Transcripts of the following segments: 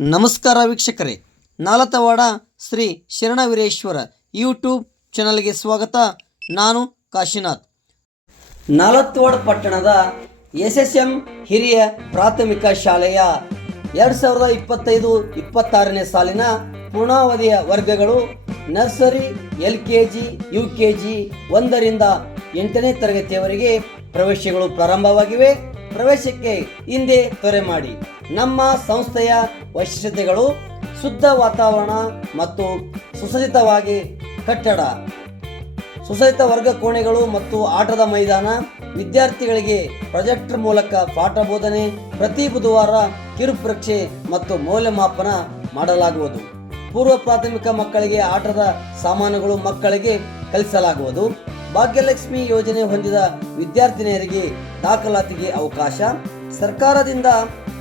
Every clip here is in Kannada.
ನಮಸ್ಕಾರ ವೀಕ್ಷಕರೇ. ನಾಲತವಾಡ ಶ್ರೀ ಶರಣವೀರೇಶ್ವರ ಯೂಟ್ಯೂಬ್ ಚಾನಲ್ಗೆ ಸ್ವಾಗತ. ನಾನು ಕಾಶಿನಾಥ್. ನಾಲತ್ವಾಡ ಪಟ್ಟಣದ ಎಸ್ ಎಸ್ ಎಂ ಹಿರಿಯ ಪ್ರಾಥಮಿಕ ಶಾಲೆಯ ಎರಡು ಸಾವಿರದ ಇಪ್ಪತ್ತೈದು ಇಪ್ಪತ್ತಾರನೇ ಸಾಲಿನ ಪೂರ್ಣಾವಧಿಯ ವರ್ಗಗಳು nursery L K G U K G ಒಂದರಿಂದ ಎಂಟನೇ ತರಗತಿಯವರೆಗೆ ಪ್ರವೇಶಗಳು ಪ್ರಾರಂಭವಾಗಿವೆ. ಪ್ರವೇಶಕ್ಕೆ ಹಿಂದೆ ತೊರೆ ಮಾಡಿ. ನಮ್ಮ ಸಂಸ್ಥೆಯ ವೈಶಿಷ್ಟ್ಯತೆಗಳು ಶುದ್ಧ ವಾತಾವರಣ ಮತ್ತು ಸುಸಜ್ಜಿತವಾಗಿ ಕಟ್ಟಡ, ಸುಸಜ್ಜಿತ ವರ್ಗ ಕೋಣೆಗಳು ಮತ್ತು ಆಟದ ಮೈದಾನ. ವಿದ್ಯಾರ್ಥಿಗಳಿಗೆ ಪ್ರೊಜೆಕ್ಟರ್ ಮೂಲಕ ಪಾಠ ಬೋಧನೆ, ಪ್ರತಿ ಬುಧವಾರ ಕಿರುಪರೀಕ್ಷೆ ಮತ್ತು ಮೌಲ್ಯಮಾಪನ ಮಾಡಲಾಗುವುದು. ಪೂರ್ವ ಪ್ರಾಥಮಿಕ ಮಕ್ಕಳಿಗೆ ಆಟದ ಸಾಮಾನುಗಳು ಮಕ್ಕಳಿಗೆ ಕಲಿಸಲಾಗುವುದು. ಭಾಗ್ಯಲಕ್ಷ್ಮಿ ಯೋಜನೆ ಹೊಂದಿದ ವಿದ್ಯಾರ್ಥಿನಿಯರಿಗೆ ದಾಖಲಾತಿಗೆ ಅವಕಾಶ. ಸರ್ಕಾರದಿಂದ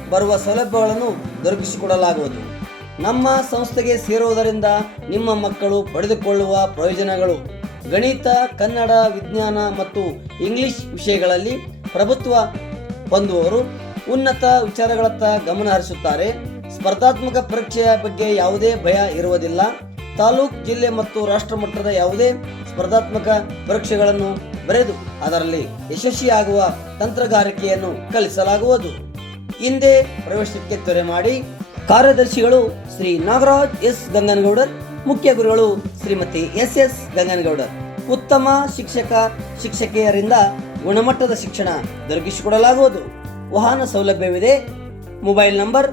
ಬರುವ ಸೌಲಭ್ಯಗಳನ್ನು ದೊರಕಿಸಿಕೊಡಲಾಗುವುದು. ನಮ್ಮ ಸಂಸ್ಥೆಗೆ ಸೇರುವುದರಿಂದ ನಿಮ್ಮ ಮಕ್ಕಳು ಪಡೆದುಕೊಳ್ಳುವ ಪ್ರಯೋಜನಗಳು. ಗಣಿತ, ಕನ್ನಡ, ವಿಜ್ಞಾನ ಮತ್ತು ಇಂಗ್ಲಿಷ್ ವಿಷಯಗಳಲ್ಲಿ ಪ್ರಭುತ್ವ ಹೊಂದುವವರು ಉನ್ನತ ವಿಚಾರಗಳತ್ತ ಗಮನ ಹರಿಸುತ್ತಾರೆ. ಸ್ಪರ್ಧಾತ್ಮಕ ಪರೀಕ್ಷೆಯ ಬಗ್ಗೆ ಯಾವುದೇ ಭಯ ಇರುವುದಿಲ್ಲ. ತಾಲೂಕ್, ಜಿಲ್ಲೆ ಮತ್ತು ರಾಷ್ಟ್ರ ಮಟ್ಟದ ಯಾವುದೇ ಸ್ಪರ್ಧಾತ್ಮಕ ಪರೀಕ್ಷೆಗಳನ್ನು ಬರೆದು ಅದರಲ್ಲಿ ಯಶಸ್ವಿಯಾಗುವ ತಂತ್ರಗಾರಿಕೆಯನ್ನು ಕಲಿಸಲಾಗುವುದು. ಹಿಂದೆ ಪ್ರವೇಶಕ್ಕೆ ತೊರೆ ಮಾಡಿ ಕಾರ್ಯದರ್ಶಿಗಳು ಶ್ರೀ ನಾಗರಾಜ್ ಎಸ್ ಗಂಗನಗೌಡರ್, ಮುಖ್ಯ ಗುರುಗಳು ಶ್ರೀಮತಿ ಎಸ್ ಎಸ್ ಗಂಗನಗೌಡರ್. ಉತ್ತಮ ಶಿಕ್ಷಕ, ಶಿಕ್ಷಕಿಯರಿಂದ ಗುಣಮಟ್ಟದ ಶಿಕ್ಷಣ ದೊರಕಿಸಿಕೊಡಲಾಗುವುದು. ವಾಹನ ಸೌಲಭ್ಯವಿದೆ. Mobile number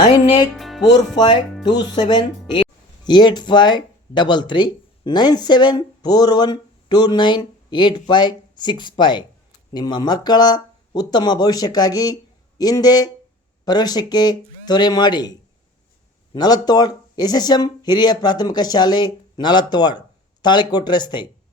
nine eight four five two seven eight five double three, nine seven four one two nine eight five six five. ನಿಮ್ಮ ಮಕ್ಕಳ ಉತ್ತಮ ಭವಿಷ್ಯಕ್ಕಾಗಿ ಹಿಂದೆ ಪ್ರವೇಶಕ್ಕೆ ತೊರೆ ಮಾಡಿ. ನಲತ್ವಾಡ್ ಎಸ್ ಎಸ್ ಎಂ ಹಿರಿಯ ಪ್ರಾಥಮಿಕ ಶಾಲೆ ನಲತ್ವಾಡ್ ತಾಳಿಕೋಟ್ ರಸ್ತೆ.